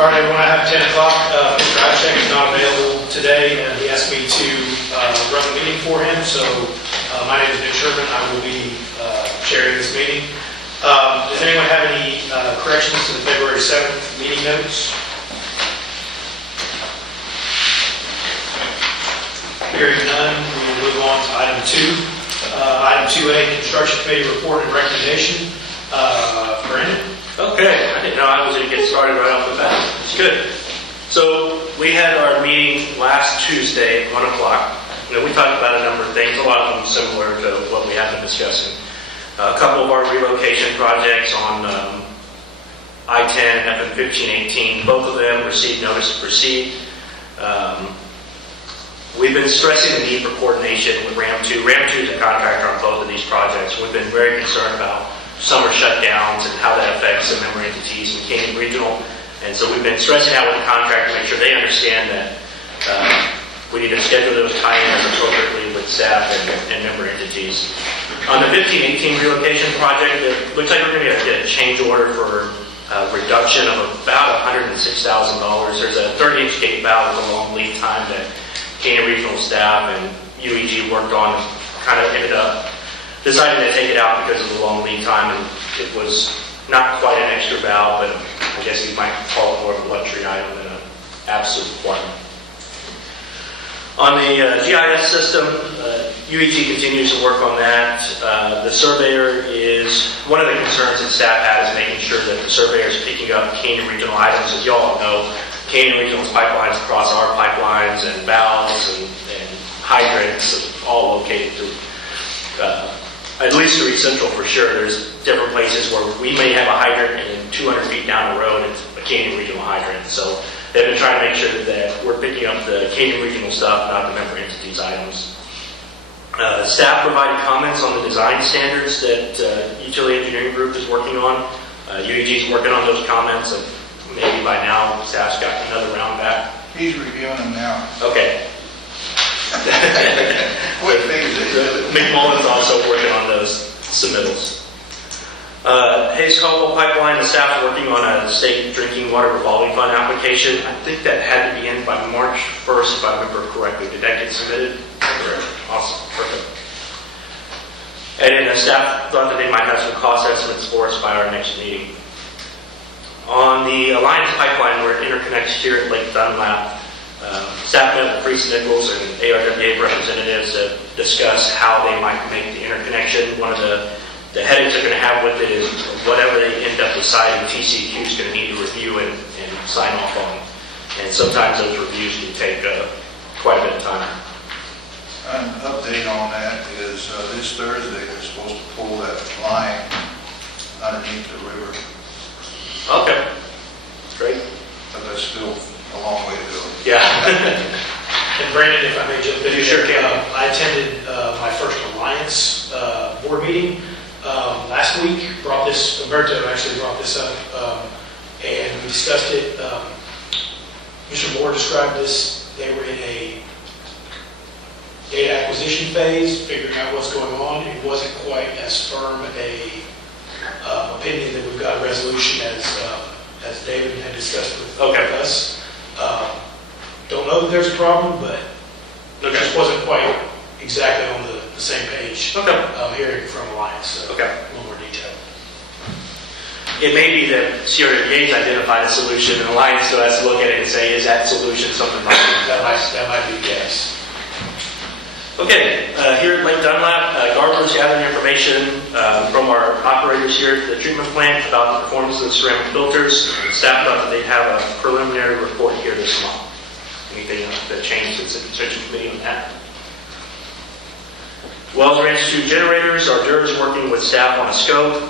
All right, everyone, I have 10 o'clock. Mr. Eifstein is not available today, and he asked me to run the meeting for him. So my name is Nick Sherman. I will be chairing this meeting. Does anyone have any corrections to the February 7th meeting notes? Hearing none, we will move on to item 2. Item 2A, Construction Committee Report and Recommendation. Brandon? Okay, I didn't know I was going to get started right off the bat. It's good. So we had our meeting last Tuesday at 1 o'clock. We talked about a number of things, a lot of them similar to what we have been discussing. A couple of our relocation projects on I-10 and FM 1518, both of them received notice to proceed. We've been stressing the need for coordination with RAM 2. RAM 2 is a contractor on both of these projects. We've been very concerned about summer shutdowns and how that affects the member entities in Canyon Regional. And so we've been stressing out with the contractor to make sure they understand that we need to schedule those tie-ins appropriately with staff and member entities. On the 1518 relocation project, it looks like we're going to get a change order for a reduction of about $106,000. There's a 30-inch gate valve with a long lead time that Canyon Regional staff and UEG worked on, kind of ended up deciding to take it out because of the long lead time, and it was not quite an extra valve, but I guess you might call it more of a luxury item than an absolute requirement. On the GIS system, UEG continues to work on that. The surveyor is, one of the concerns that staff had is making sure that the surveyor is picking up Canyon Regional items. As you all know, Canyon Regional's pipelines across our pipelines and valves and hydrants all located through at least through Central for sure. There's different places where we may have a hydrant and then 200 feet down the road it's a Canyon Regional hydrant. So they've been trying to make sure that we're picking up the Canyon Regional stuff, not the member entities items. Staff provided comments on the design standards that Utility Engineering Group is working on. UEG is working on those comments, and maybe by now staff's got another round back. He's reviewing them now. Okay. Quick things. McMullen's also working on those submittals. Hayes-Caldwell Pipeline, the staff working on a state drinking water revolving fund application. I think that had to be in by March 1st, if I remember correctly. Did that get submitted? Correct. Awesome. Perfect. And then the staff thought that they might have some cost estimates for us by our next meeting. On the Alliance Pipeline, where it interconnects here at Lake Dunlap, staff met with Priest Nichols and ARWA representatives to discuss how they might make the interconnection. One of the headaches they're going to have with it is whatever they end up deciding, TCEQ is going to need to review and sign off on. And sometimes those reviews can take quite a bit of time. An update on that is this Thursday they're supposed to pull that line underneath the river. Okay. Great. But that's still a long way to go. Yeah. And Brandon, if I may jump in, you sure can. I attended my first Alliance board meeting last week. Umberto actually brought this up, and we discussed it. Mr. Moore described this. They were in a data acquisition phase, figuring out what's going on. It wasn't quite as firm a opinion that we've got a resolution as David had discussed with us. Don't know that there's a problem, but it just wasn't quite exactly on the same page. Hearing from Alliance, so a little more detail. It may be that CRWA identified a solution, and Alliance still has to look at it and say, is that solution something like That might be the case. Okay, here at Lake Dunlap, Garber's gathering information from our operators here at the treatment plant about the performance of the ceramic filters. Staff thought that they'd have a preliminary report here this month. Anything that changed since the construction committee on that? Wells Ranch 2 generators, our DER is working with staff on a scope.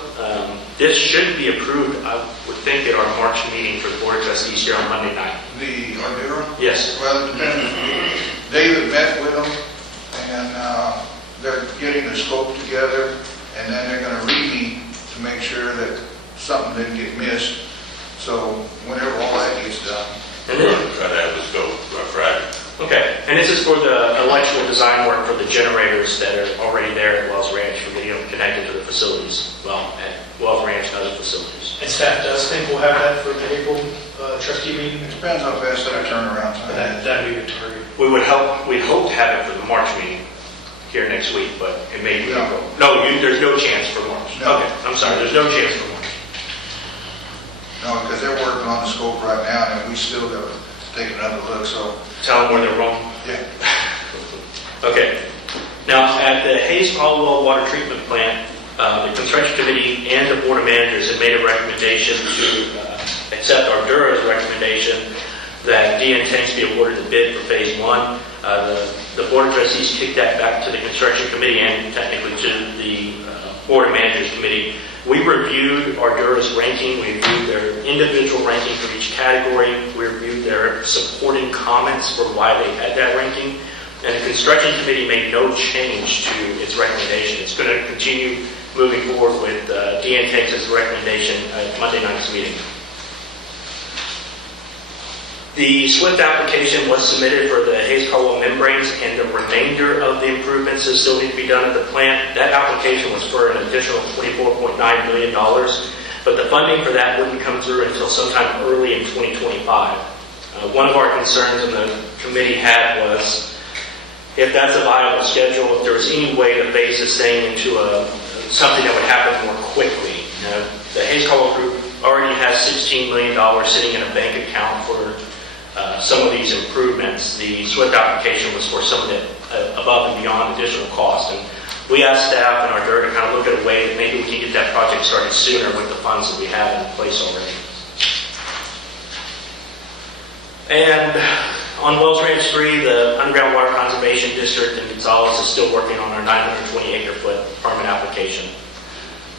This should be approved, I would think, at our March meeting for the Board of Trustees here on Monday night. The Ardura? Yes. Well, it depends. David met with them, and they're getting the scope together, and then they're going to re-meet to make sure that something didn't get missed. So whenever all that gets done, we're going to try to have the scope Friday. Okay, and this is for the electrical design work for the generators that are already there at Wells Ranch for getting them connected to the facilities. Well, at Wells Ranch and other facilities. And staff does think we'll have that for the April trustee meeting? It depends how fast that turnaround time is. That'd be the target. We'd hope to have it for the March meeting here next week, but it may be No. April. No, there's no chance for March. No. Okay, I'm sorry, there's no chance for March. No, because they're working on the scope right now, and we still got to take another look, so, Tell them where they're wrong. yeah. Okay. Now, at the Hayes Caldwell Water Treatment Plant, the construction committee and the board of managers have made a recommendation to accept Ardura's recommendation that DN Tanks be awarded the bid for phase one. The board of trustees kicked that back to the construction committee and technically to the board of managers committee. We reviewed Ardura's ranking. We reviewed their individual ranking for each category. We reviewed their supporting comments for why they had that ranking. And the construction committee made no change to its recommendation. It's going to continue moving forward with DN Tanks' recommendation at Monday night's meeting. The SWIFT application was submitted for the Hayes Caldwell membranes, and the remainder of the improvements that still need to be done at the plant. That application was for an additional $24.9 million, but the funding for that wouldn't come through until sometime early in 2025. One of our concerns in the committee had was if that's a viable schedule, if there was any way to phase this thing into something that would happen more quickly. The Hayes Caldwell group already has $16 million sitting in a bank account for some of these improvements. The SWIFT application was for some of the above and beyond additional cost. And we asked staff and Ardura to kind of look at a way that maybe we can get that project started sooner with the funds that we have in place already. And on Wells Ranch 3, the Underground Water Conservation District in Gonzales is still working on our 920 acre-foot permit application.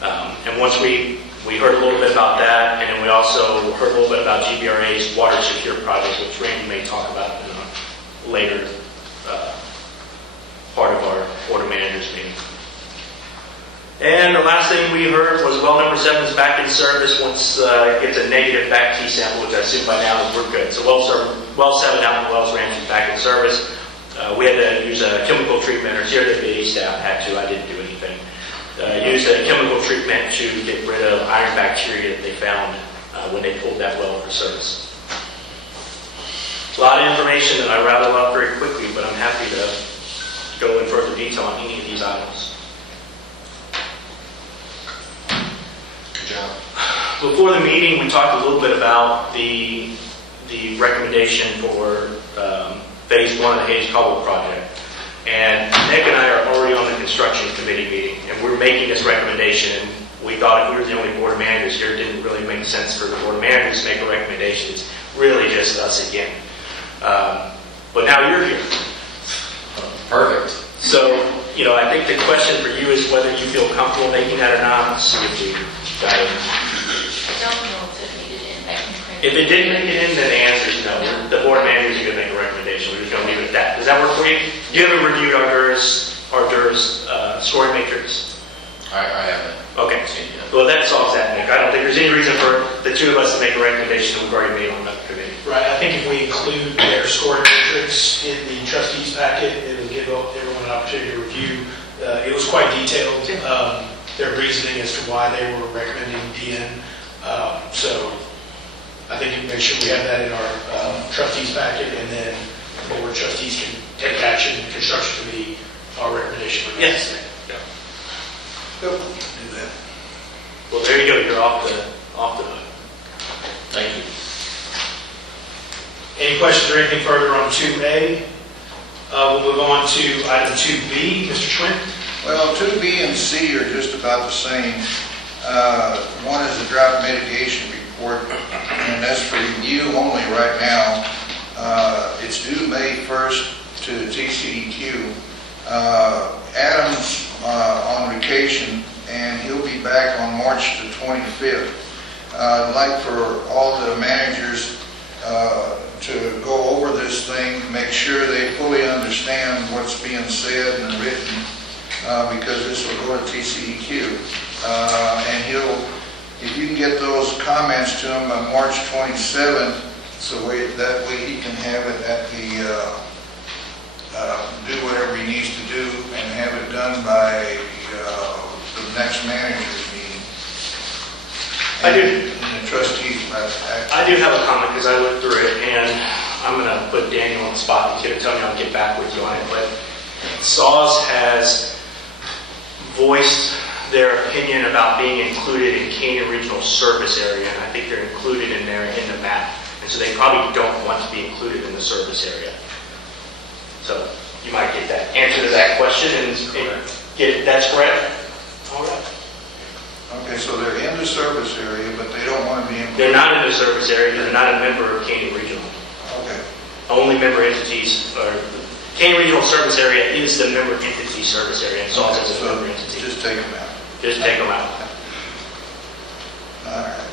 And once we heard a little bit about that, and then we also heard a little bit about GBRA's water secure project, which Randy may talk about in a later part of our board of managers meeting. And the last thing we heard was well number 7 is back in service once it gets a negative back T sample, which I assume by now is we're good. So well 7 out in Wells Ranch is back in service. We had to use a chemical treatment, or CRWA staff had to, I didn't do anything. Used a chemical treatment to get rid of iron bacteria that they found when they pulled that well for service. A lot of information that I rattled off very quickly, but I'm happy to go in further detail on any of these items. Good job. Before the meeting, we talked a little bit about the recommendation for phase 1 of the Hayes Caldwell project. And Nick and I are already on the construction committee meeting, and we're making this recommendation. And we thought if we were the only board of managers here, it didn't really make sense for the board of managers to make a recommendation. It's really just us again. But now you're here. Perfect. So, I think the question for you is whether you feel comfortable making that or not. Let's see if we got it. I don't know if it needed in back in print. If it didn't make it in, then the answer is no. The board of managers are going to make a recommendation. We're just going to leave it at that. Does that work for you? You haven't reviewed Ardura's scoring matrix? I haven't Okay. seen it yet. Well, that solves that, Nick. I don't think there's any reason for the two of us to make a recommendation that we've already made on that committee. Right, I think if we include their scoring matrix in the trustees packet, it'll give everyone an opportunity to review. It was quite detailed, their reasoning as to why they were recommending DN. So I think you make sure we have that in our trustees packet, and then the board trustees can take action, construction committee, our recommendation. Yes. Yep, do that. Well, there you go. You're off the hook. Thank you. Any questions or anything further on 2A? We'll move on to item 2B. Mr. Schwinn? Well, 2B and C are just about the same. One is the drought mitigation report, and that's for review only right now. It's due May 1st to the TCEQ. Adam's on vacation, and he'll be back on March the 25th. I'd like for all the managers to go over this thing, make sure they fully understand what's being said and written, because this will go to TCEQ. And if you can get those comments to him by March 27th, so that way he can have it at the, do whatever he needs to do and have it done by the next manager's meeting. I do. And the trustees will have to act. I do have a comment because I looked through it, and I'm going to put Daniel on the spot. He's going to tell me I'll get back with you on it. But SAWS has voiced their opinion about being included in Canyon Regional Service Area, and I think they're included in there in the map. And so they probably don't want to be included in the service area. So you might get that answer to that question and get it. That's correct? All right. Okay, so they're in the service area, but they don't want to be in. They're not in the service area. They're not a member of Canyon Regional. Okay, Only member entities are, Canyon Regional Service Area is the member entity service area, and SAWS is a member entity. just take them out. Just take them out. All right.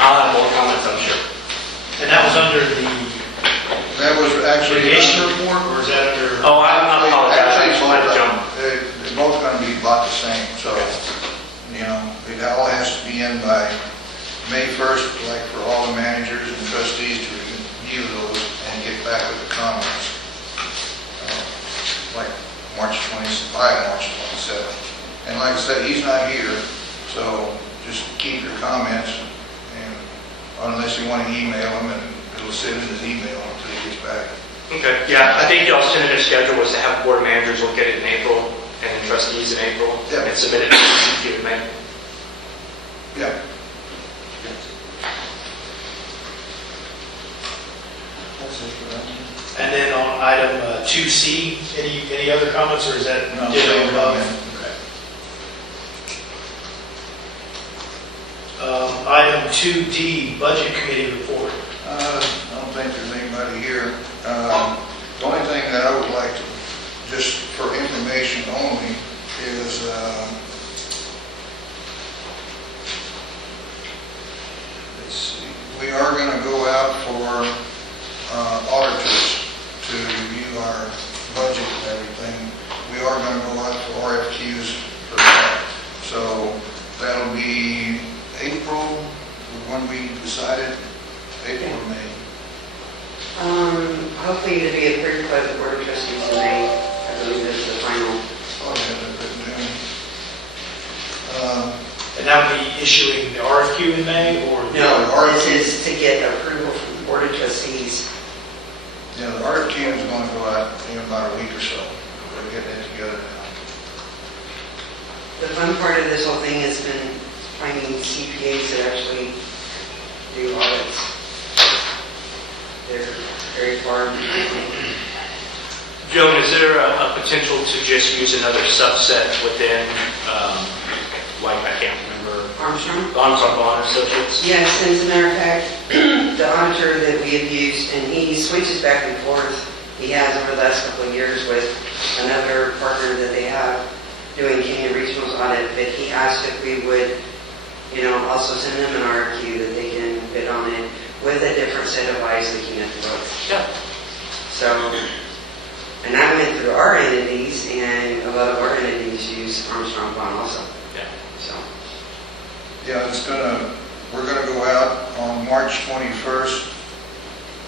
I'll have more comments, I'm sure. And that was under the That was actually. litigation report, or is that under? Oh, I apologize. I just wanted to jump. They're both going to be about the same, so, you know, it all has to be in by May 1st, like for all the managers and trustees to review those and get back with the comments. Like March 27th. And like I said, he's not here, so just keep your comments, and unless you want to email him, and it'll sit in his email until he gets back. Okay, yeah, I think y'all's tentative schedule was to have board managers look at it in April, and then trustees in April, Yeah. and submit it to the CQ in May. Yeah. And then on item 2C, any other comments, or is that? No, ditto same above? comment. Okay. Item 2D, Budget Committee Report. I don't think there's anybody here. The only thing that I would like to, just for information only, is let's see, we are going to go out for auditors to review our budget and everything. We are going to go out for RFQs for that. So that'll be April, when we decided, April or May. Hopefully to be approved by the Board of Trustees in May. I believe this is the final. Oh, I have that written down. And that would be issuing the RFQ in May, or? No, this is to get approval from the Board of Trustees. Yeah, the RFQ is going to go out in about a week or so. We're getting it together now. The fun part of this whole thing has been finding CPAs that actually do audits. They're very far behind. Joan, is there a potential to just use another subset within, like, I can't remember, Armstrong? Bond Associates? Yes, and as a matter of fact, the auditor that we have used, and he switches back and forth, he has over the last couple of years with another partner that they have doing Canyon Regional's audit, but he asked if we would, also send them an RFQ that they can bid on it with a different set of eyes looking at the books. Yeah. So, and that went through our entities, and a lot of our entities use Armstrong Bond also. Yeah. So, Yeah, we're gonna go out on March 21st,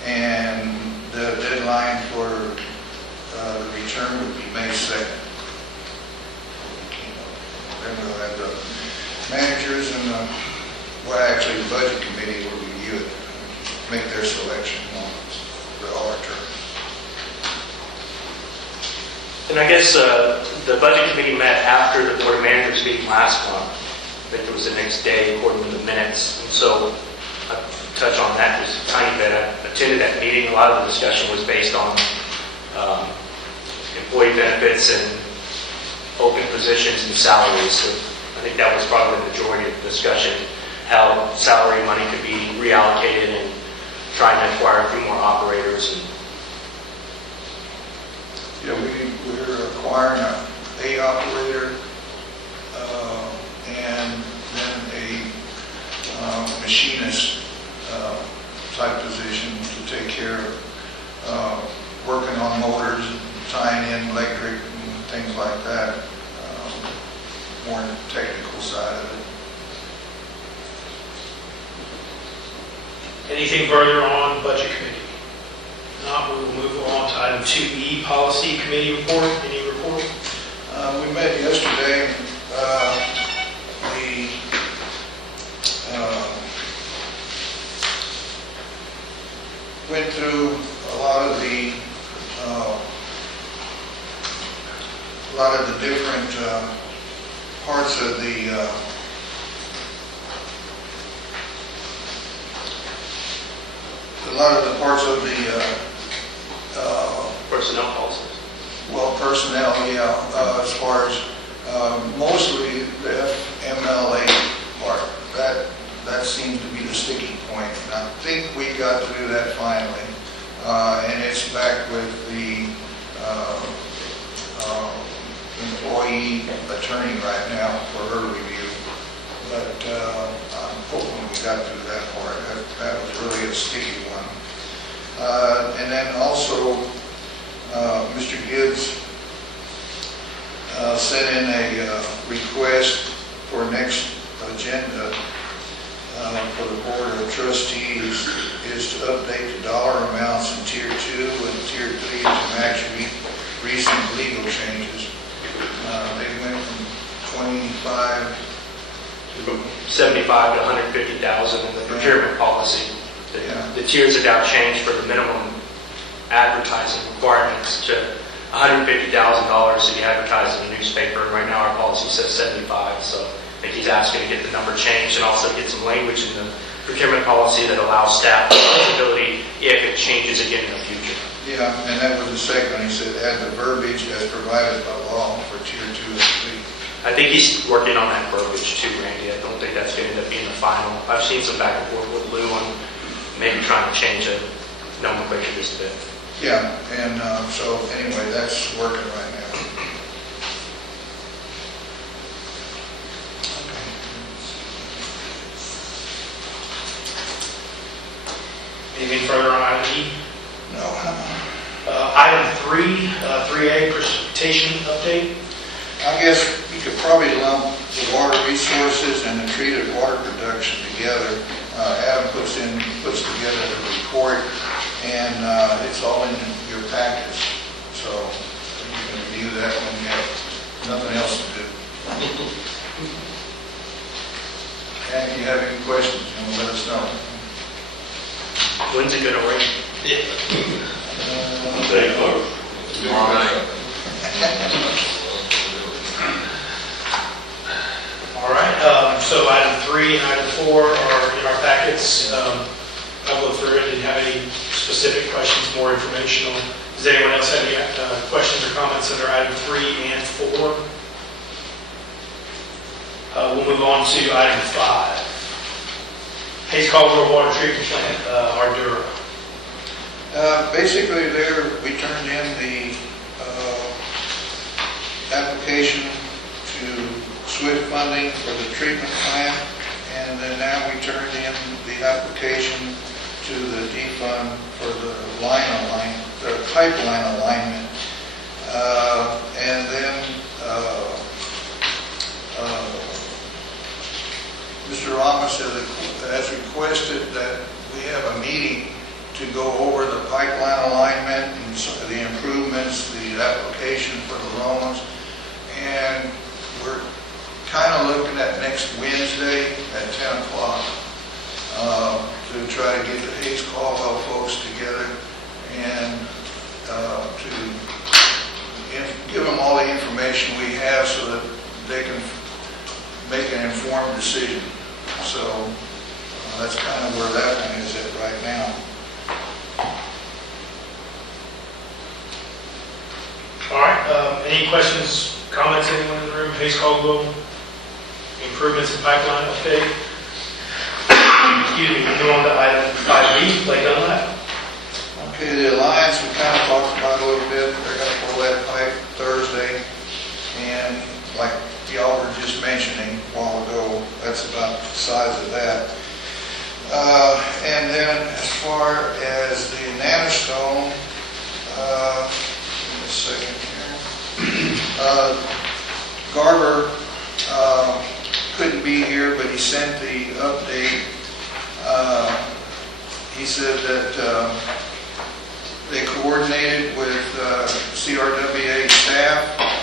and the deadline for the return would be May 2nd. Then we'll have the managers and actually the budget committee will review it, make their selection on the auditor. And I guess the budget committee met after the board of managers meeting last month. I think it was the next day according to the minutes. And so I'll touch on that just a tiny bit. I attended that meeting. A lot of the discussion was based on employee benefits and open positions and salaries. So I think that was probably the majority of the discussion, how salary money could be reallocated and trying to acquire a few more operators. Yeah, we're acquiring a operator, and then a machinist type position to take care of working on motors, tying in electric and things like that, more on the technical side of it. Anything further on Budget Committee? Not, we will move on to item 2E, Policy Committee Report. Any report? We met yesterday, the went through a lot of the different parts of the Personnel policies. well, personnel, yeah, as far as mostly the FMLA part. That seems to be the sticky point. And I think we got through that finally. And it's back with the employee attorney right now for her review. But I'm hoping we got through that part. That was really a sticky one. And then also, Mr. Gibbs sent in a request for next agenda for the Board of Trustees is to update the dollar amounts in Tier 2 and Tier 3 to match recent legal changes. They went from 25 to 75 to 150,000 in the procurement policy. The tiers have now changed for the minimum advertising requirements to $150,000 to be advertised in the newspaper. Right now our policy says 75, so I think he's asking to get the number changed and also get some language in the procurement policy that allows staff flexibility if it changes again in the future. Yeah, and that was the second one. He said add the verbiage as provided by law for Tier 2 and 3. I think he's working on that verbiage too, Randy. I don't think that's going to end up being the final. I've seen some back and forth with Lou on maybe trying to change the nomenclature just a bit. Yeah, and so anyway, that's working right now. Anything further on item E? No. Item 3A, precipitation update. I guess you could probably lump the water resources and the treated water production together. Adam puts together the report, and it's all in your package. So you can review that when you have nothing else to do. And if you have any questions, let us know. When's it going to rain? Day clerk. Tomorrow night. All right, so item 3 and item 4 are in our packets. I'll go through it. Did you have any specific questions, more informational? Does anyone else have any questions or comments under item 3 and 4? We'll move on to item 5. Hayes Caldwell Water Treatment Plant, Ardura. Basically, we turned in the application to SWIFT funding for the treatment plant, and then now we turned in the application to the defund for the pipeline alignment. And then Mr. Ramos has requested that we have a meeting to go over the pipeline alignment and the improvements, the application for the loans, and we're kind of looking at next Wednesday at 10 o'clock to try to get the Hayes Caldwell folks together and to give them all the information we have so that they can make an informed decision. So that's kind of where that one is at right now. All right, any questions, comments, anyone in the room? Hayes Caldwell, improvements in pipeline update. Excuse me, we'll move on to item 5B, Lake Dunlap. Okay, the Alliance, we kind of talked about a little bit. They're going to pull that pipe Thursday. And like y'all were just mentioning a while ago, that's about the size of that. And then as far as the Nanostone, give me a second here. Garber couldn't be here, but he sent the update. He said that they coordinated with CRWA staff.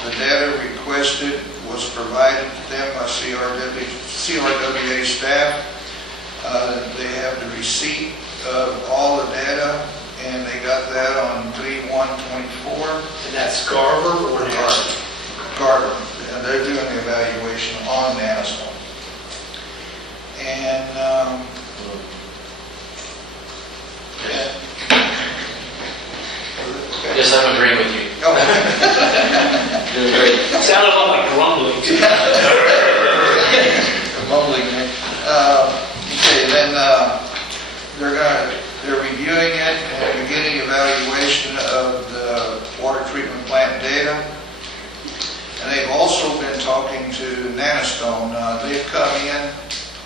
The data requested was provided to them by CRWA staff. They have the receipt of all the data and they got that on 3/1/24. And that's Garver or National? Garden, and they're doing the evaluation on Nanestone. And, Yes, I'm agreeing with you. Oh. Doing great. Sounded like grumbling. Mumbling there. Okay, then, they're reviewing it and beginning evaluation of the water treatment plant data. And they've also been talking to Nanestone. They've come in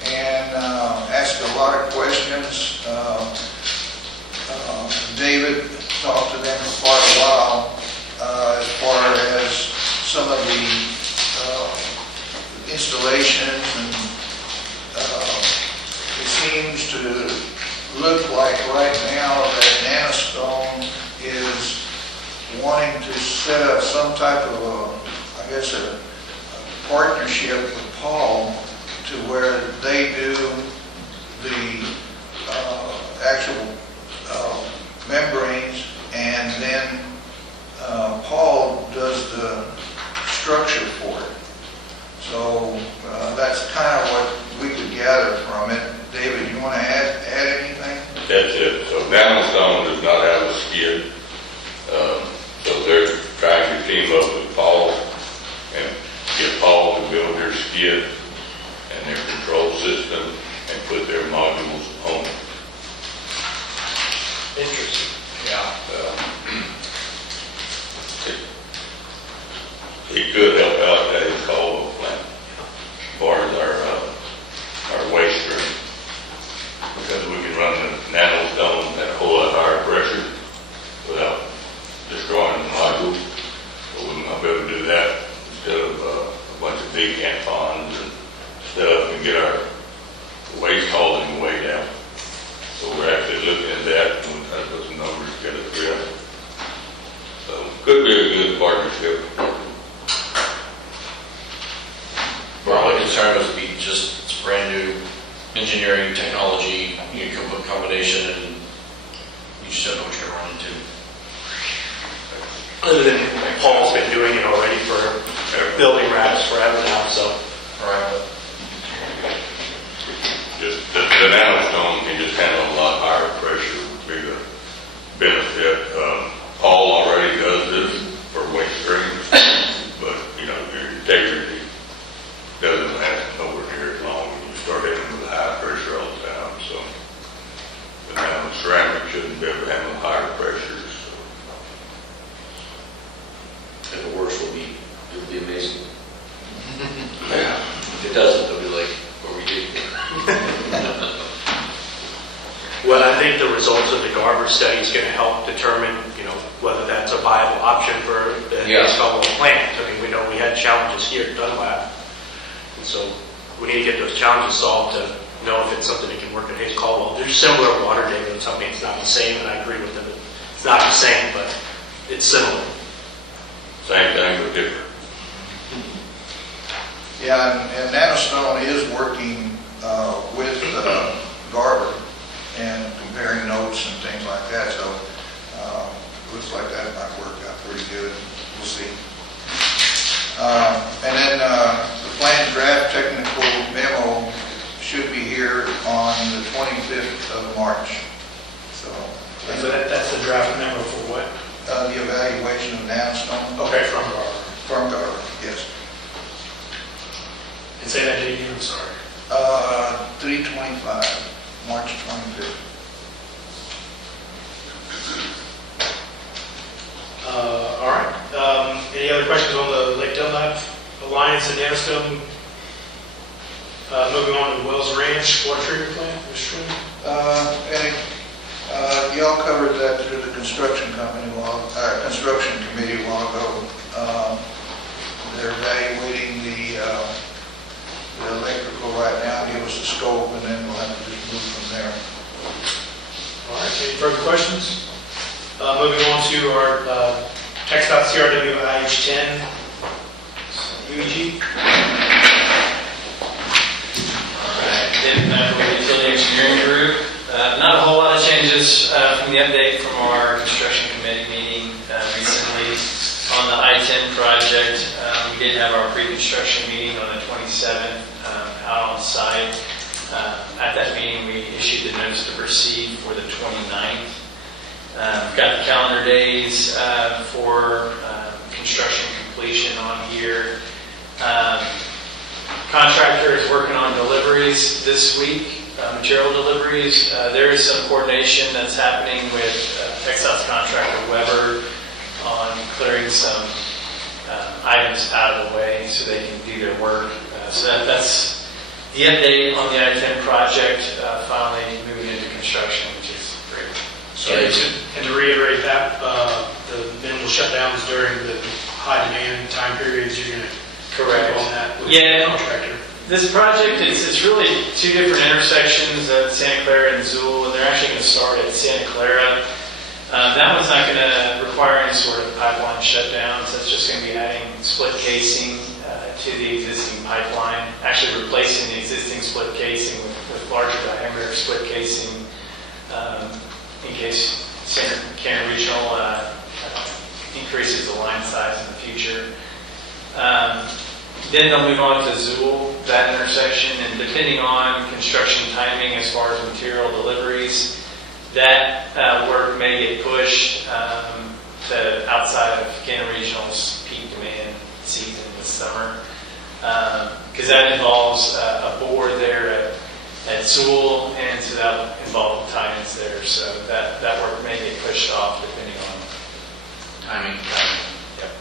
and asked a lot of questions. David talked to them for quite a while as far as some of the installations, and it seems to look like right now that Nanestone is wanting to set up some type of a partnership with Paul to where they do the actual membranes, and then Paul does the structure for it. So that's kind of what we could gather from it. David, you want to add anything? That's it. So Nanostone does not have a skid. So they're trying to team up with Paul and get Paul to build their skid and their control system and put their modules on it. Interesting. Yeah. It could help out that it's called a plant as far as our waste stream, because we can run the Nanostone at a whole lot higher pressure without destroying the modules. But we might be able to do that instead of a bunch of big tampons and stuff, and get our waste hauling way down. So we're actually looking at that, and we're trying to put some numbers together for you. So could be a good partnership. Our only concern would be just it's brand new engineering technology, you can put combination, and you just don't know what you're going to run into. Other than Paul's been doing it already for building racks forever now, so. Right. Just the Nanostone can just handle a lot higher pressure, would be the benefit. Paul already does this for waste streams, but your integrity doesn't last nowhere near as long when you start hitting with high pressure all the time. So the nano ceramic shouldn't be able to handle higher pressures. So. And the worst will be, it'll be amazing. Yeah. If it doesn't, they'll be like, what we do. Well, I think the results of the Garber study is going to help determine, whether that's a viable option for the Caldwell plant. I mean, we know we had challenges here at Dunlap, and so we need to get those challenges solved to know if it's something that can work at Hayes Caldwell. There's similar water data, and something it's not the same, and I agree with them. It's not the same, but it's similar. Same thing but different. Yeah, and Nanostone is working with Garber and comparing notes and things like that, so looks like that might work out pretty good. We'll see. And then the planned draft technical memo should be here on the 25th of March. So That's the draft memo for what? the evaluation of Nanostone Okay, from Garver. from Garber, yes. And say that date again, I'm sorry. 3/25, March 25th. All right. Any other questions on the Lake Dunlap Alliance and Nanostone? Moving on to Wells Ranch Water Treatment Plant, Mr. Sherman? Y'all covered that through the construction committee a while ago. They're evaluating the electrical right now, give us a scope, and then we'll have to just move from there. All right, any further questions? Moving on to our TxDOT CRWA IH10 UEG. All right, David Mack with the Utility Engineering Group. Not a whole lot of change changes from the update from our construction committee meeting recently on the I-10 project. We did have our pre-construction meeting on the 27th out on site. At that meeting, we issued the notice to proceed for the 29th. Got the calendar days for construction completion on here. Contractor is working on deliveries this week, material deliveries. There is some coordination that's happening with Texas contractor Weber on clearing some items out of the way so they can do their work. So that's the update on the I-10 project, finally moving into construction, which is great. And to reiterate that, the minimal shutdowns during the high demand time periods, you're going to correct on that with the contractor. This project, it's really two different intersections at Santa Clara and Zool, and they're actually going to start at Santa Clara. That one's not going to require any sort of pipeline shutdown, so it's just going to be adding split casing to the existing pipeline, actually replacing the existing split casing with larger diameter split casing in case Canton Regional increases the line size in the future. Then they'll move on to Zool, that intersection, and depending on construction timing as far as material deliveries, that work may get pushed to outside of Canton Regional's peak demand season this summer, because that involves a bore there at Zool, and so that'll involve tie-ins there, so that work may get pushed off depending on Timing. Yep.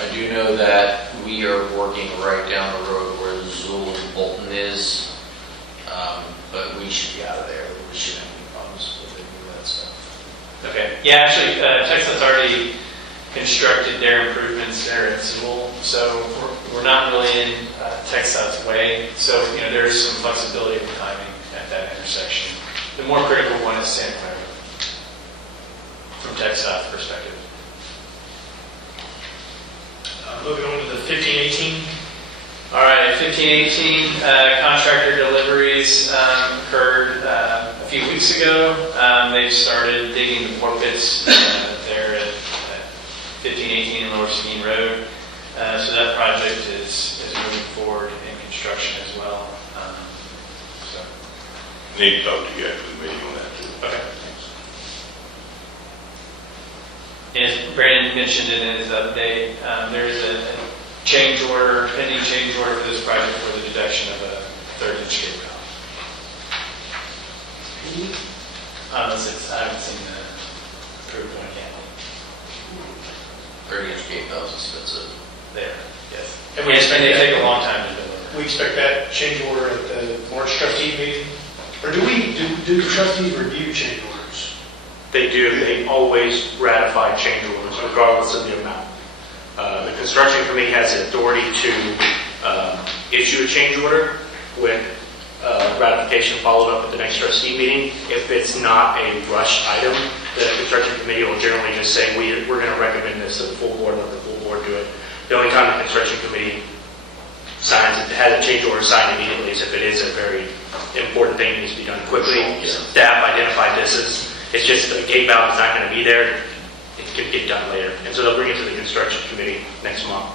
I do know that we are working right down the road where Zool and Bolton is, but we should be out of there. We shouldn't have any problems with any of that stuff. Okay. Yeah, actually, Texas already constructed their improvements there at Zool, so we're not really in Texas way. So, there is some flexibility with timing at that intersection. The more critical one is Santa Clara, from Texas perspective. Moving on to the 1518. All right, 1518 contractor deliveries occurred a few weeks ago. They've started digging the bore pits there at 1518 Lower Seguin Road. So that project is moving forward in construction as well. Need to talk to you after the meeting on that too. Okay. As Brandon mentioned it in his update, there is a change order, pending change order for this project for the deduction of a 3rd-inch gate valve. I haven't seen the approved one yet. 30-inch gate valves, expensive. There, yes. And we And expect they that- take a long time to deliver. We expect that change order at the March trustee meeting? Or do the trustees review change orders? They do, they always ratify change orders regardless of the amount. The construction committee has the authority to issue a change order with ratification followed up at the next trustee meeting. If it's not a rush item, the construction committee will generally just say, we're going to recommend this to the full board, let the full board do it. The only time the construction committee signs it, has a change order signed immediately, is if it is a very important thing that needs to be done quickly. Staff identified this as, it's just a gate valve that's not going to be there. It can get done later. And so they'll bring it to the construction committee next month.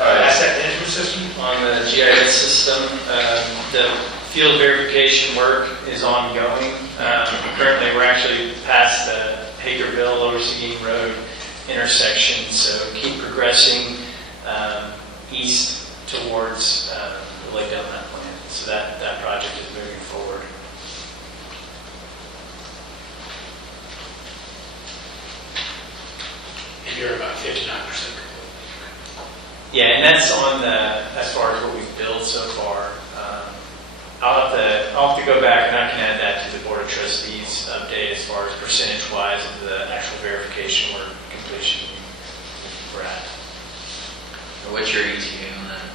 Asset management system? On the GIS system, the field verification work is ongoing. Currently, we're actually past the Hagerville, Lower Seguin Road intersection, so keep progressing east towards the Lake Delmat plant. So that project is moving forward. And you're about 59%. Yeah, and that's on as far as what we've built so far. I'll have to go back and I can add that to the Board of Trustees update as far as percentage-wise of the actual verification work completion we're at. What's your ETA on that?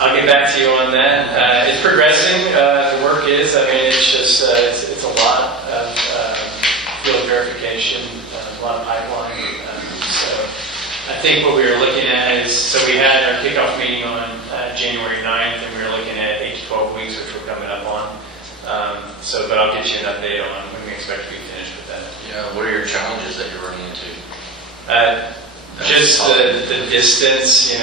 I'll get back to you on that. It's progressing. The work is. I mean, it's just it's a lot of field verification, a lot of pipeline. So I think what we were looking at is So we had our kickoff meeting on January 9th, and we were looking at 8 to 12 weeks, which we're coming up on. But I'll get you an update on when we expect to be finished with that. Yeah, what are your challenges that you're running into? Just the distance, of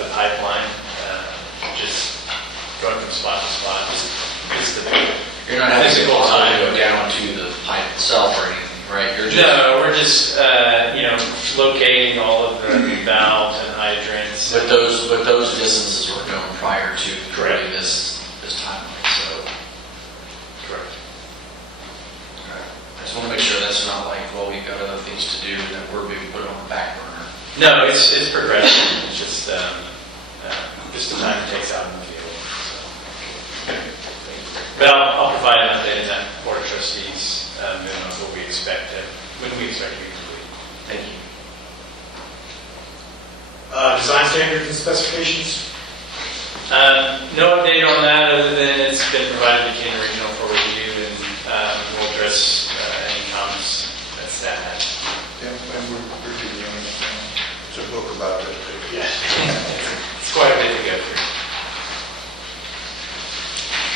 the pipeline, just going from spot to spot. Just the You're not having to physical time. go down to the pipe itself or anything, right? You're just, No, we're just, locating all of the valves and hydrants. but those distances were known prior to Correct. creating this timeline, so. Correct. I just want to make sure that's not like, well, we've got other things to do that we're being put on the back burner. No, it's progressive. It's just the time it takes out in the field. So. But I'll provide an update in that Board of Trustees, moving on what we expect when we expect to be complete. Thank you. Design standards and specifications? No update on that other than it's been provided to Canyon Regional for review, and we'll address any comments that staff has. Yeah, and we're reviewing it. It's a book about it. Yeah. It's quite a bit to go through.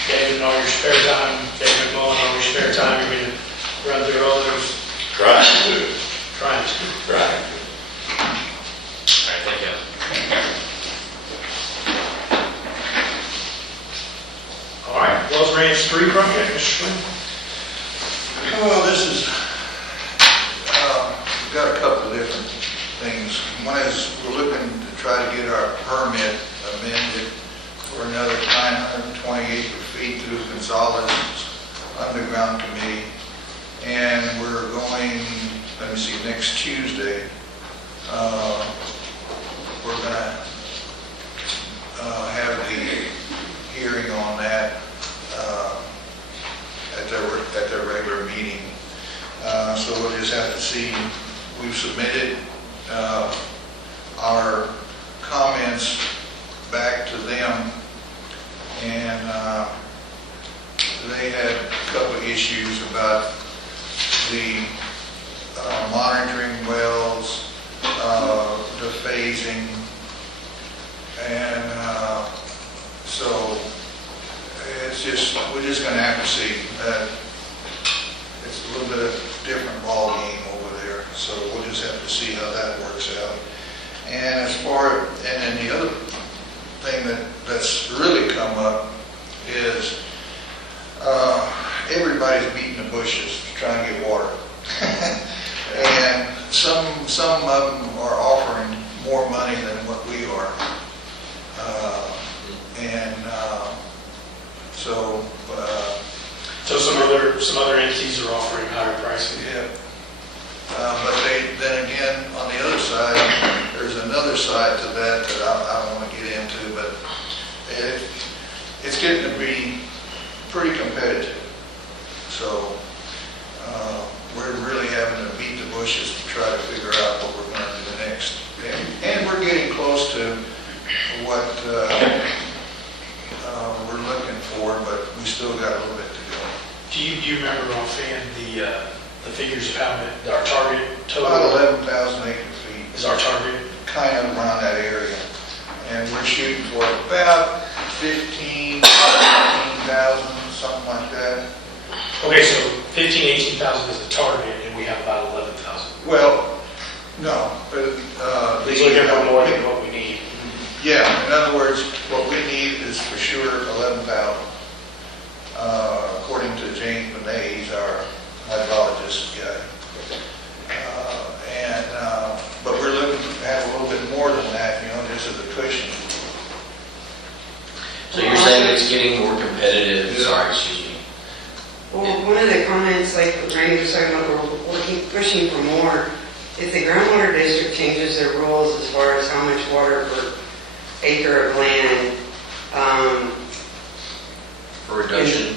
David, in all your spare time, David McMullen, all your spare time, you're going to run through all those, Trying to. trying to. All right, thank you. All right, Wells Ranch 3 project, Mr. Swin. Well, this is, we've got a couple of different things. One is we're looking to try to get our permit amended for another 920 acre feet through Gonzales Underground Committee. And we're going, let me see, next Tuesday, we're going to have the hearing on that at their regular meeting. So we'll just have to see. We've submitted our comments back to them, and they had a couple of issues about the monitoring wells, the phasing, and so we're just going to have to see. It's a little bit of a different ball game over there, so we'll just have to see how that works out. And then the other thing that's really come up is everybody's beating the bushes trying to get water. And some of them are offering more money than what we are. So some other entities are offering higher pricing. Yeah. But then again, on the other side, there's another side to that I don't want to get into, but it's getting to be pretty competitive. So we're really having to beat the bushes to try to figure out what we're going to do next. And we're getting close to what we're looking for, but we still got a little bit to go. Do you remember offhand the figures of how many, our target total? About 11,000 acre feet. Is our target? Kind of around that area. And we're shooting for about 15,000, something like that. Okay, so 18,000 is the target, and we have about 11,000. Well, no. He's looking for more than what we need. Yeah, in other words, what we need is for sure 11,000. According to James Benet, he's our hydrologist guy. But we're looking to have a little bit more than that, just as a cushion. So you're saying it's getting more competitive, Yeah. sorry, excuse me. Well, one of the comments, like Randy was talking about, we're pushing for more. If the groundwater district changes their rules as far as how much water per acre of land, For reduction,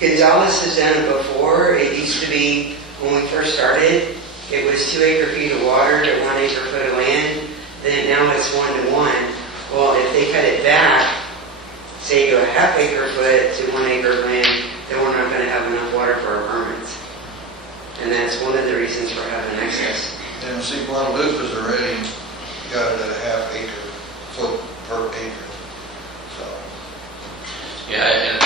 Gonzales has done it before. It used to be, when we first started, it was 2 acre feet of water to 1 acre foot of land. Then now it's 1 to 1. Well, if they cut it back, say to a half acre foot to 1 acre of land, then we're not going to have enough water for our permits. And that's one of the reasons for having excess. And see, Guadalupe is already got it at a half acre, foot per acre, so. Yeah, and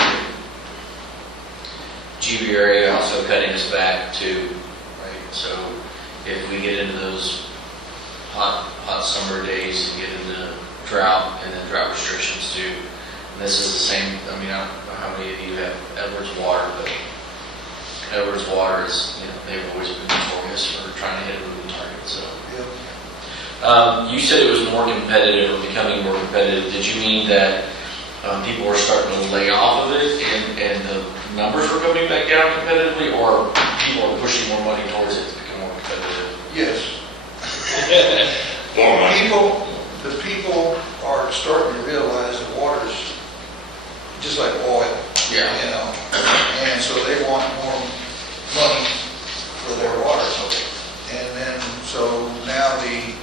GRWA also cutting us back too, right? So if we get into those hot summer days and get into drought and then drought restrictions too, and this is the same, I mean, I don't know how many of you have Edwards Water, but Edwards Water is, they've always been notorious for trying to hit a moving target, so. Yeah. You said it was more competitive or becoming more competitive. Did you mean that people were starting to lay off of it and the numbers were coming back down competitively, or people are pushing more money towards it to become more competitive? Yes. More money. The people are starting to realize that water's just like oil. Yeah. And so they want more money for their water. And then, so now the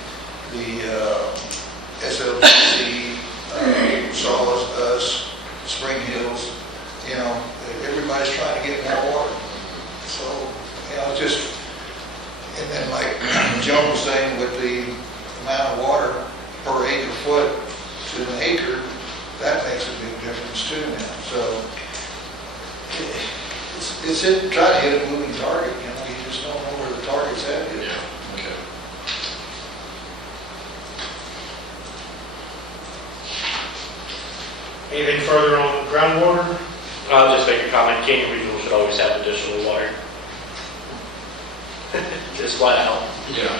SLC, us, Spring Hills, everybody's trying to get more water. So, just, and then like Joan was saying, with the amount of water per acre foot to an acre, that makes a big difference too now. So, try to hit a moving target, you just don't know where the target's at yet. Yeah. Okay. Anything further on groundwater? I'll just make a comment, Canyon Regional should always have additional water. Just flat out. Yeah.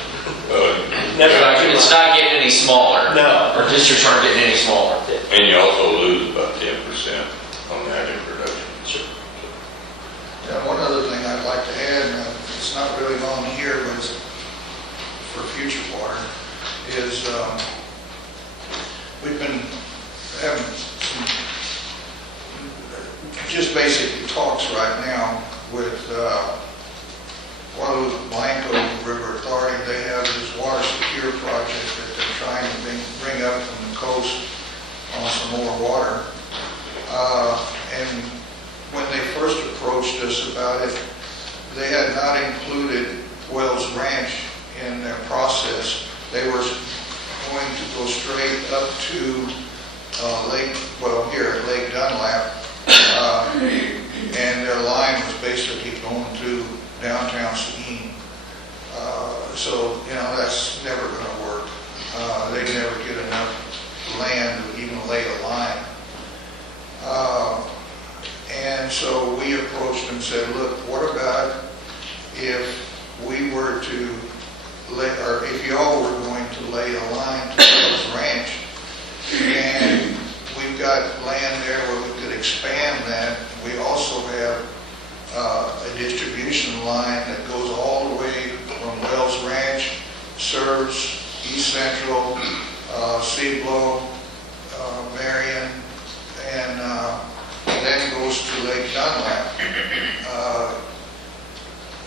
Never actually. It's not getting any smaller. No. Our districts aren't getting any smaller. And you also lose about 10% on that in production. Sure. And one other thing I'd like to add, and it's not really on here, but it's for future water, is we've been having some just basic talks right now with Guadalupe Blanco River Authority. They have this water secure project that they're trying to bring up from the coast on some more water. And when they first approached us about it, they had not included Wells Ranch in their process. They were going to go straight up to Lake Dunlap, and their line was basically going to downtown Seguin. So, that's never going to work. They never get enough land to even lay a line. And so we approached them and said, look, what about if we were to or if y'all were going to lay a line to Wells Ranch, and we've got land there where we could expand that. We also have a distribution line that goes all the way from Wells Ranch, serves East Central, Ceblo, Marion, and then goes to Lake Dunlap.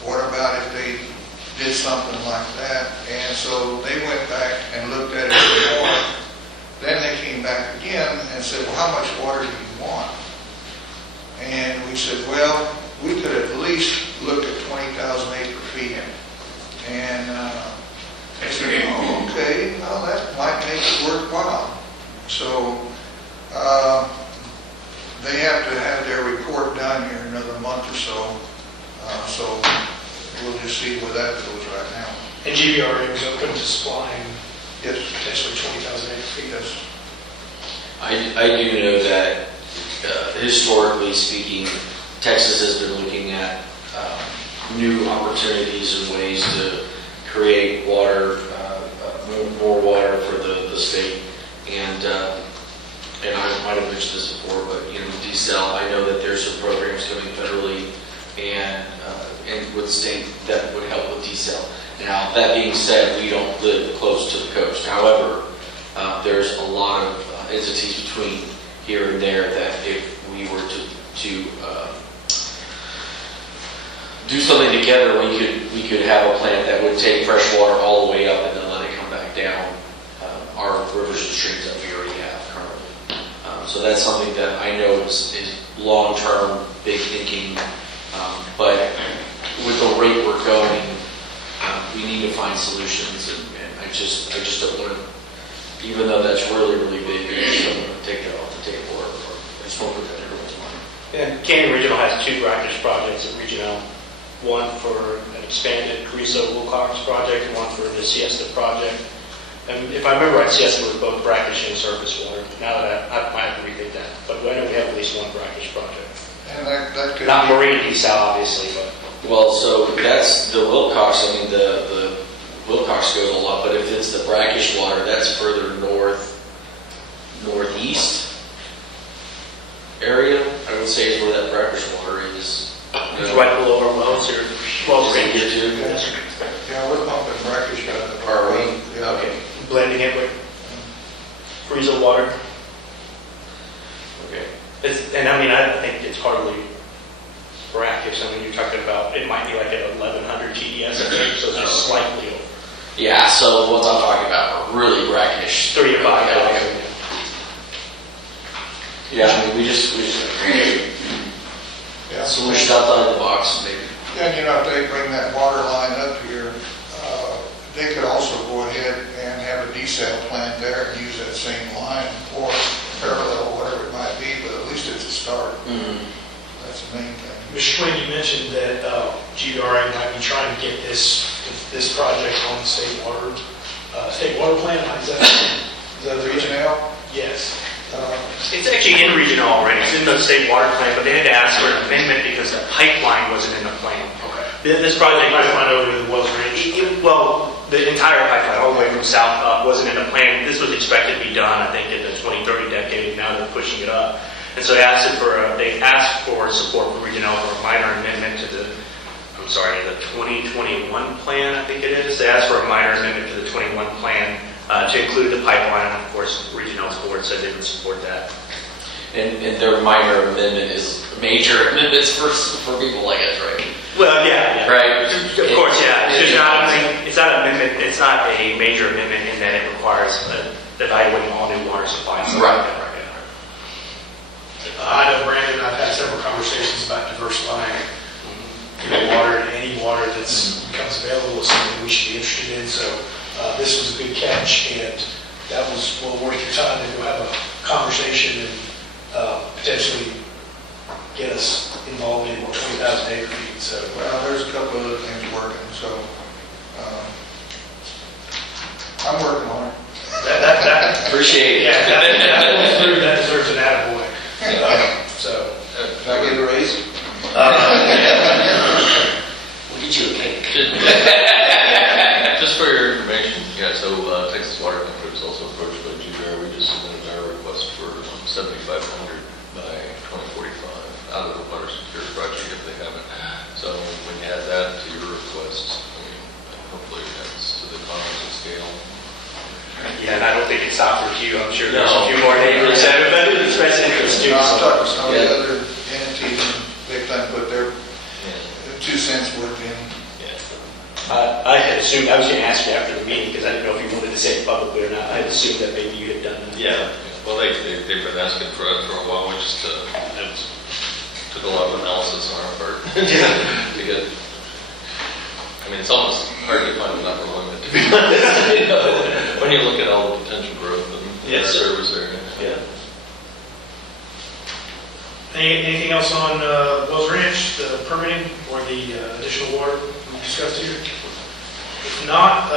What about if they did something like that? And so they went back and looked at it more. Then they came back again and said, well, how much water do you want? And we said, well, we could at least look at 20,000 acre feet. And they said, oh, okay, well, that might make it worthwhile. So they have to have their report done here in another month or so. So we'll just see where that goes right now. And GVRA was open to supplying Yes. potentially 20,000 acre feet. Yes. I do know that historically speaking, Texas has been looking at new opportunities and ways to create water, more water for the state. And I might have mentioned this before, but DCEL, I know that there's some programs coming federally and with state that would help with DCEL. Now, that being said, we don't live close to the coast. However, there's a lot of entities between here and there that if we were to do something together, we could have a plant that would take fresh water all the way up and then let it come back down our rivers and streams that we already have currently. So that's something that I know is long-term, big thinking, but with the rate we're going, we need to find solutions, and I just don't want to even though that's really, really big, we just don't want to take that off the table or smoke with that everyone's money. And Canyon Regional has two brackish projects at Regional. One for an expanded Carrizo Wilcox project, and one for the Siesta project. And if I remember right, Siesta was both brackish and surface water. Now that I might have to rethink that, but I know we have at least one brackish project. And that could Not be, Marine desal, obviously, but Well, so that's the Wilcox, I mean, the Wilcox goes a lot, but if it's the brackish water, that's further northeast area, I would say is where that brackish water is. it's right below our wells here. Wells Right range. here too? yeah, we're pumping brackish out of the. Are we? Yeah. Okay. Blending it with Carrizo water. Okay. And I mean, I think it's hardly brackish. I mean, you're talking about, it might be like at 1100 TDS, I think, so it's just slightly over. Yeah, so the ones I'm talking about are really brackish. 3 to 5 Okay. hours. Yeah, I mean, we just Yeah. solution outside the box, maybe. And you know, if they bring that water line up here, they could also go ahead and have a desal plant there and use that same line or parallel, whatever it might be, but at least it's a start. That's the main thing. Mr. Swing, you mentioned that GRA might be trying to get this project on the state water plan. Is that the reason? Regional, Yes. It's actually in Regional already. It's in the state water plan, but they had to ask for an amendment because the pipeline wasn't in the plan. Okay. This project, Pipeline over to the Wells Range. well, the entire pipeline, all the way from south up, wasn't in the plan. This was expected to be done, I think, in the 2030 decade. Now they're pushing it up. And so they asked for support from Regional for a minor amendment to the 2021 plan, I think it is. They asked for a minor amendment to the 21 plan to include the pipeline. And of course, Regional's board said they would support that. And their minor amendment is major amendments for people like us, right? Well, yeah. Right. Of course, yeah. It's not an amendment. It's not a major amendment in that it requires evaluating all new water supplies. Right. I know Brandon and I've had several conversations about diversifying water, and any water that's becomes available is something we should be interested in. So this was a good catch, and that was well worth your time to go have a conversation and potentially get us involved in 20,000 acre feet. So well, there's a couple other things working, so I'm working on it. that Appreciate it. yeah, that deserves an attaboy. So. Did I get a raise? We'll get you a cake. Just for your information, yeah, so Texas Water Company was also approached by GRWA. We just submitted our request for 7,500 by 2045 out of the water security project if they haven't. So when you add that to your request, I mean, hopefully that's to the economies of scale. Yeah, and I don't think it's out for you. I'm sure there's a few more neighbors that have been expressed interest too. No, I've so- talked to some of the other entities, and they've done put their 2 cents worth in. I had assumed, I was going to ask you after the meeting because I didn't know if you wanted to say it publicly or not. I had assumed that maybe you had done that. Yeah, well, they've been asking for it for a while. We just it took a lot of analysis on our part to get. I mean, it's almost hard to find a number limit, to be honest. When you look at all the potential growth in the service area. Yeah. Anything else on Wells Ranch, the permitting or the additional water we discussed here? If not,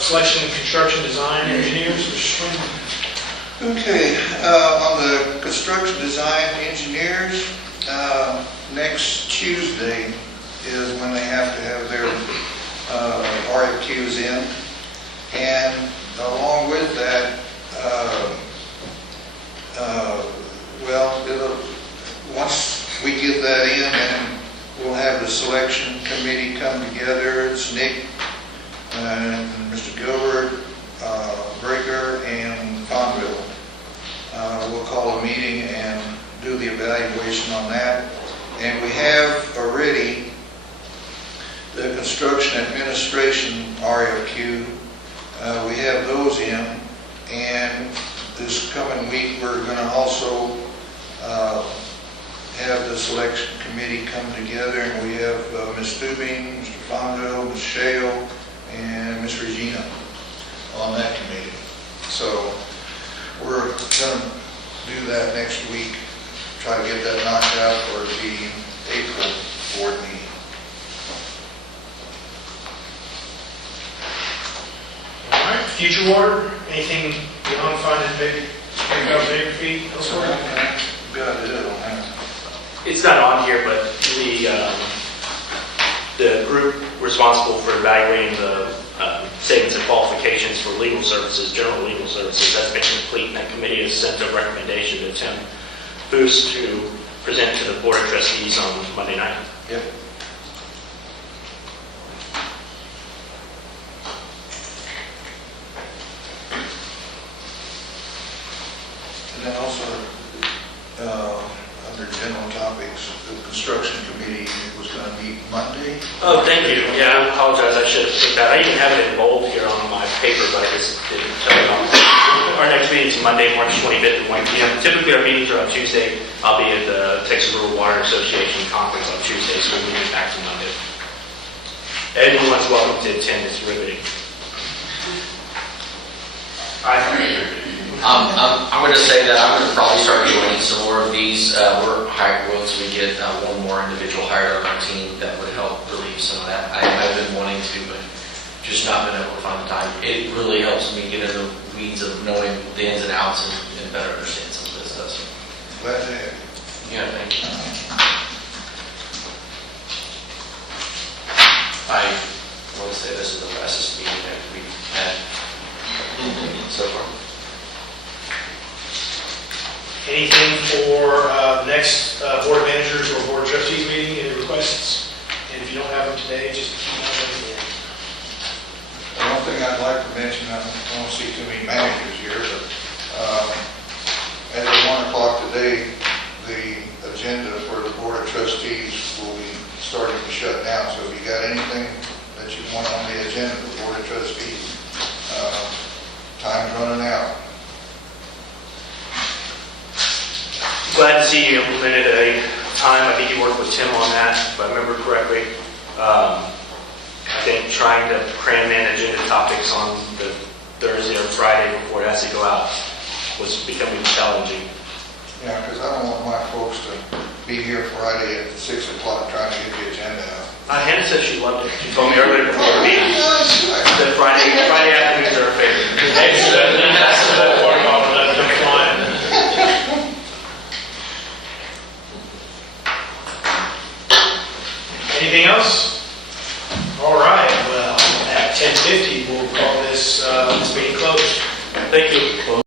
selection and construction design engineers, Mr. Swing. Okay, on the construction design engineers, next Tuesday is when they have to have their RFQs in. And along with that, once we get that in, then we'll have the selection committee come together. It's Nick and Mr. Gilbert, Breaker, and Fonville. We'll call a meeting and do the evaluation on that. And we have already the construction administration RFQ. We have those in, and this coming week we're going to also have the selection committee come together, and we have Ms. Stubing, Mr. Fondo, Ms. Shale, and Ms. Regina on that committee. So gonna do that next week, try to get that knocked out for the April board meeting. All right, future water, anything beyond finding big feet elsewhere? Got it on that. It's not on here, but the group responsible for evaluating the savings and qualifications for legal services, general legal services, that's been complete, and that committee has sent a recommendation to Tim Boos to present to the Board of Trustees on Monday night. Yep. And then also, under general topics, the construction committee was going to meet Monday. Oh, thank you. Yeah, I apologize. I should have put that. I even have it in bold here on my paper, but I just didn't tell you. Our next meeting is Monday, March 25th at 1 p.m. Typically, our meetings are on Tuesday. I'll be at the Texas Rural Water Association conference on Tuesday, so we'll meet back on Monday. Everyone's welcome to attend. It's riveting. I find it riveting. I'm going to say that I'm going to probably start joining some more of these. We're hired once we get one more individual hired on our team that would help relieve some of that. I've been wanting to, but just not been able to find the time. It really helps me get in the weeds of knowing the ins and outs and better understand some of this stuff. Glad to have you. Yeah, thank you. I want to say this is the fastest meeting that we've had so far. Anything for next Board of Managers or Board of Trustees meeting, any requests? And if you don't have them today, just email them in. The one thing I'd like to mention, I don't see too many managers here, but at 1 o'clock today, the agenda for the Board of Trustees will be starting to shut down. So if you got anything that you want on the agenda for the Board of Trustees, time's running out. Glad to see you implemented a time. I think you worked with Tim on that, if I remember correctly. I think trying to cram in agenda topics on the Thursday or Friday before it has to go out was becoming challenging. Yeah, because I don't want my folks to be here Friday at 6 o'clock trying to get the agenda out. Hannah said she loved it. She told me earlier before the meeting that Friday afternoons are her favorite. Maybe that's the part about that decline. Anything else? All right, well, at 10:50, we'll call this meeting closed. Thank you.